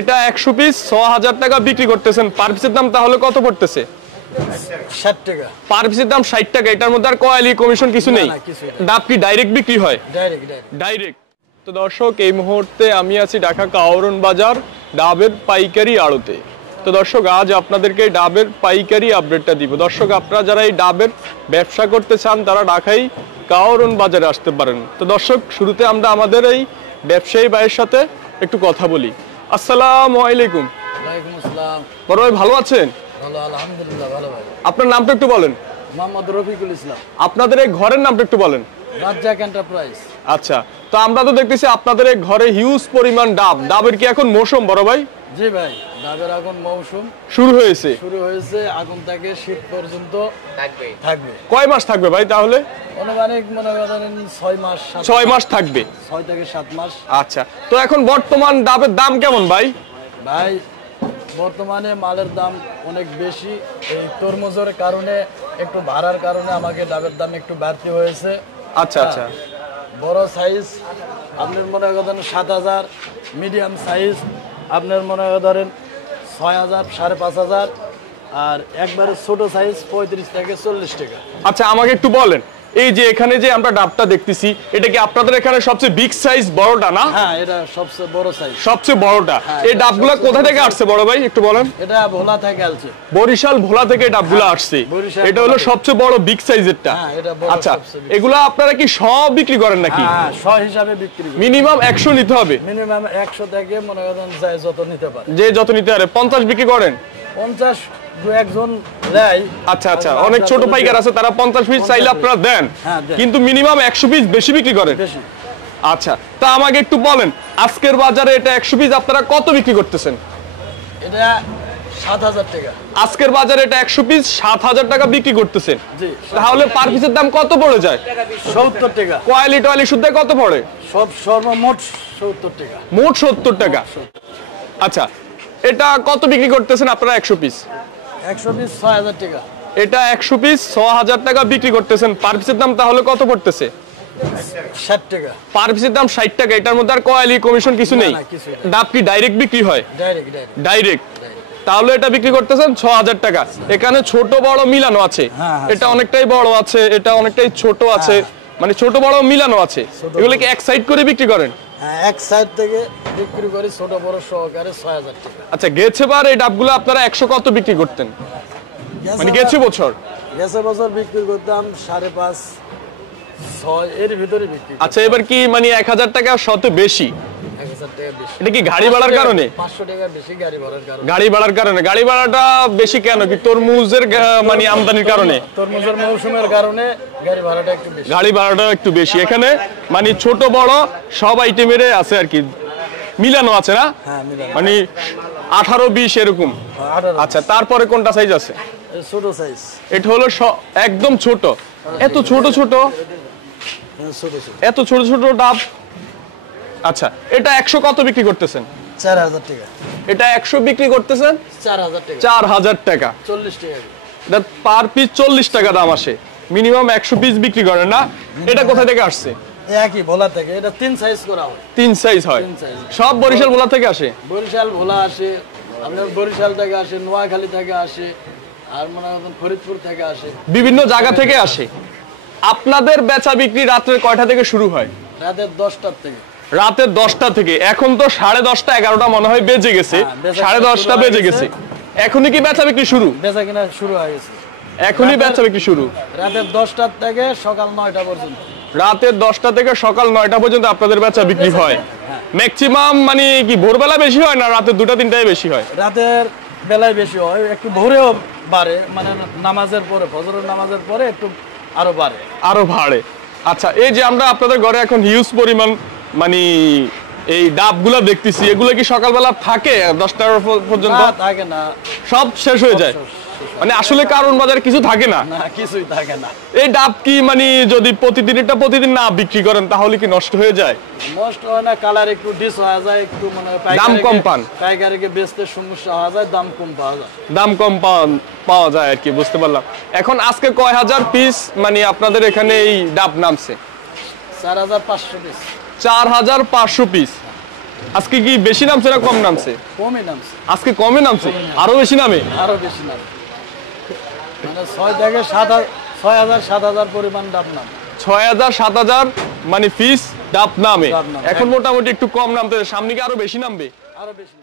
এটা 100 পিস 6000 টাকা বিক্রি করতেছেন। পার পিসের দাম তাহলে কত পড়তেছে? 60 টাকা। পার পিসের দাম 60 টাকা। এটার মধ্যে আর কয়ালি কমিশন কিছু নেই? ডাব কি ডাইরেক্ট বিক্রি হয়? ডাইরেক্ট। তো দর্শক, এই মুহূর্তে আমি আছি ঢাকা কাওরন বাজার ডাবের পাইকারি আড়তে। তো দর্শক, আজ আপনাদেরকে ডাবের পাইকারি আপডেটটা দিব। দর্শক, আপনারা যারা এই ডাবের ব্যবসা করতে চান তারা ঢাকায় কাওরন বাজারে আসতে পারেন। তো দর্শক, শুরুতে আমরা আমাদের এই ব্যবসায়ী ভাইয়ের সাথে একটু কথা বলি। আসসালামু আলাইকুম। ওয়ালাইকুম আসসালাম। বড় ভাই, ভালো আছেন? ভালো, আলহামদুলিল্লাহ ভালো ভাই। আপনার নামটা একটু বলেন। মোহাম্মদ রফিকুল ইসলাম। আপনাদের এই ঘরের নামটা একটু বলেন। রাজ্জাক এন্টারপ্রাইজ। আচ্ছা, তো আমরা তো দেখতেছি আপনাদের এই ঘরে হিউজ পরিমাণ ডাব। ডাবের কি এখন মৌসুম বড় ভাই? জি ভাই, ডাবের এখন মৌসুম শুরু হয়েছে। এখন থেকে শীত পর্যন্ত থাকবে। কয় মাস থাকবে ভাই তাহলে? অনেক মনে করেন 6 মাস 6 মাস থাকবে। 6 থেকে 7 মাস। আচ্ছা, তো এখন বর্তমান ডাবের দাম কেমন ভাই? ভাই বর্তমানে মালের দাম অনেক বেশি। এই তরমুজের কারণে, একটু ভাড়ার কারণে আমাকে ডাবের দাম একটু বাড়তি হয়েছে। আচ্ছা আচ্ছা। বড় সাইজ আপনার মনে করেন 7000, মিডিয়াম সাইজ আপনার মনে করেন 6000, 5500, আর একবারে ছোট সাইজ 35 থেকে 40 টাকা। আচ্ছা, আমাকে একটু বলেন, এই যে এখানে যে আমরা ডাবটা দেখতেছি, এটা কি আপনাদের এখানে সবচেয়ে বিগ সাইজ বড়টা না? হ্যাঁ, এটা সবচেয়ে বড় সাইজ। সবচেয়ে বড়টা। এই ডাবগুলা কোথা থেকে আসছে বড় ভাই, একটু বলেন। এটা ভোলা থেকে আসছে। বরিশাল ভোলা থেকে ডাবগুলা আসছে। এটা হলো সবচেয়ে বড় বিগ সাইজেরটা। আচ্ছা, এগুলা আপনারা কি সব বিক্রি করেন নাকি? হ্যাঁ, সব হিসাবে বিক্রি করি। মিনিমাম 100 নিতে হবে? মিনিমাম 100 থেকে মনে করেন যায় যত নিতে পারে। যে যত নিতে পারে। 50 বিক্রি করেন? 50 দু একজন নেয়। আচ্ছা আচ্ছা, অনেক ছোট পাইকার আছে, তারা 50 পিস চাইলে আপনারা দেন, কিন্তু মিনিমাম 100 পিস বেশি বিক্রি করেন। আচ্ছা, তা আমাকে একটু বলেন, আজকের বাজারে এটা 100 পিস আপনারা কত বিক্রি করতেছেন? এটা 7000 টাকা। আজকের বাজারে এটা 100 পিস 7000 টাকা বিক্রি করতেছেন। জি। তাহলে পার পিসের দাম কত পড়ে যায়? 70 টাকা। কোয়ালি টোয়ালি শুদ্ধ কত পড়ে? সব সর্বমোট 70 টাকা। মোট 70 টাকা। আচ্ছা, এটা কত বিক্রি করতেছেন আপনারা 100 পিস? 100 পিস 6000 টাকা। এটা 100 পিস 6000 টাকা বিক্রি করতেছেন। পার পিসের দাম তাহলে কত পড়তেছে? 60 টাকা। পার পিসের দাম 60 টাকা। এটার মধ্যে আর কয়ালি কমিশন কিছু নেই? ডাব কি ডাইরেক্ট বিক্রি হয়? ডাইরেক্ট। তাহলে এটা বিক্রি করতেছেন 6000 টাকা। এখানে ছোট বড় মিলানো আছে। এটা অনেকটাই বড় আছে, এটা অনেকটাই ছোট আছে, মানে ছোট বড় মিলানো আছে। এগুলো কি এক সাইড করে বিক্রি করেন? হ্যাঁ, এক সাইড থেকে বিক্রি করি ছোট বড় সহকারে 6000 টাকা। আচ্ছা, গেছেবার এই ডাবগুলো আপনারা 100 কত বিক্রি করতেন? মানে গেছে বছর বিক্রি করতাম 5.5, 6 এর ভিতরে বিক্রি। আচ্ছা, এবার কি মানে 1000 টাকা শত বেশি? 1000 টাকা বেশি। এটা কি গাড়ি ভাড়ার কারণে? 500 টাকা বেশি গাড়ি ভাড়ার কারণে। গাড়ি ভাড়ার কারণে। গাড়ি ভাড়াটা বেশি কেন? কি তরমুজের মানে আমদানির কারণে? তরমুজের মৌসুমের কারণে গাড়ি ভাড়াটা একটু বেশি। গাড়ি ভাড়াটা একটু বেশি। এখানে মানে ছোট বড় সব আইটেমের আছে আর কি, মিলানো আছে না? হ্যাঁ, মিলানো। মানে 18, 20 এরকম। আচ্ছা, তারপরে কোনটা সাইজ আছে? ছোট সাইজ। এটা হলো একদম ছোট। এত ছোট ছোট, এত ছোট ছোট ডাব। আচ্ছা, এটা 100 কত বিক্রি করতেছেন? 4000 টাকা। এটা 100 বিক্রি করতেছেন 4000 টাকা। 4000 টাকা। 40 টাকা। এটা পার পিস 40 টাকা দাম আসে। মিনিমাম 100 পিস বিক্রি করেন না? এটা কোথা থেকে আসছে? একই ভোলা থেকে। এটা 3 সাইজ করা হয়। 3 সাইজ হয়। সব বরিশাল ভোলা থেকে আসে? বরিশাল ভোলা আসে, আপনার বরিশাল থেকে আসে, নোয়াখালী থেকে আসে, আর মনে হয় ফরিদপুর থেকে আসে, বিভিন্ন জায়গা থেকে আসে। আপনাদের বেচা বিক্রি রাতের কয়টা থেকে শুরু হয়? রাতের 10টা থেকে। রাতের 10টা থেকে। এখন তো 10:30, 11টা মনে হয় বেজে গেছে। 10:30 বেজে গেছে। এখনই কি বেচা বিক্রি শুরু? বেচা কিনা শুরু হয়ে গেছে। এখনই বেচা বিক্রি শুরু? রাতের 10টা থেকে সকাল 9টা পর্যন্ত। রাতের 10টা থেকে সকাল 9টা পর্যন্ত আপনাদের বেচা বিক্রি হয়। ম্যাক্সিমাম মানে কি ভোরবেলা বেশি হয় না রাতের 2টা 3টায় বেশি হয়? রাতের বেলায় বেশি হয়, একটু ভোরেও বাড়ে, মানে নামাজের পরে, ফজরের নামাজের পরে একটু আরো বাড়ে। আচ্ছা, এই যে আমরা আপনাদের ঘরে এখন হিউজ পরিমাণ মানে এই ডাবগুলা দেখতেছি, এগুলো কি সকালবেলা থাকে 10টা পর্যন্ত? থাকে না, সব শেষ হয়ে যায়। মানে আসলে কারণ বাজারে কিছু থাকে না? কিছুই থাকে না। এই ডাব কি মানে যদি প্রতিদিন না বিক্রি করেন তাহলে কি নষ্ট হয়ে যায়? নষ্ট হয় না, কালার একটু ডিস হয়ে যায়, একটু মানে দাম কম পান, পাইকারিকে বেচতে সমস্যা হয়ে যায়, দাম কম পাওয়া যায়। দাম কম পাওয়া যায় আর কি, বুঝতে পারলাম। এখন আজকে কয় হাজার পিস মানে আপনাদের এখানে এই ডাব নামছে? 4500 পিস। 4500 পিস। আজকে কি বেশি নামছে না কম নামছে? কমই নামছে। আজকে কমে নামছে, আরো বেশি নামে? আরো বেশি নামে, মানে 6 থেকে 6,000 7,000 পরিমাণ ডাব নামে। 6,000 7,000 মানে ফিস ডাব নামে। ডাব নামে। এখন মোটামুটি একটু কম নামতে, সামনে কি আরো বেশি নামবে? আরো বেশি।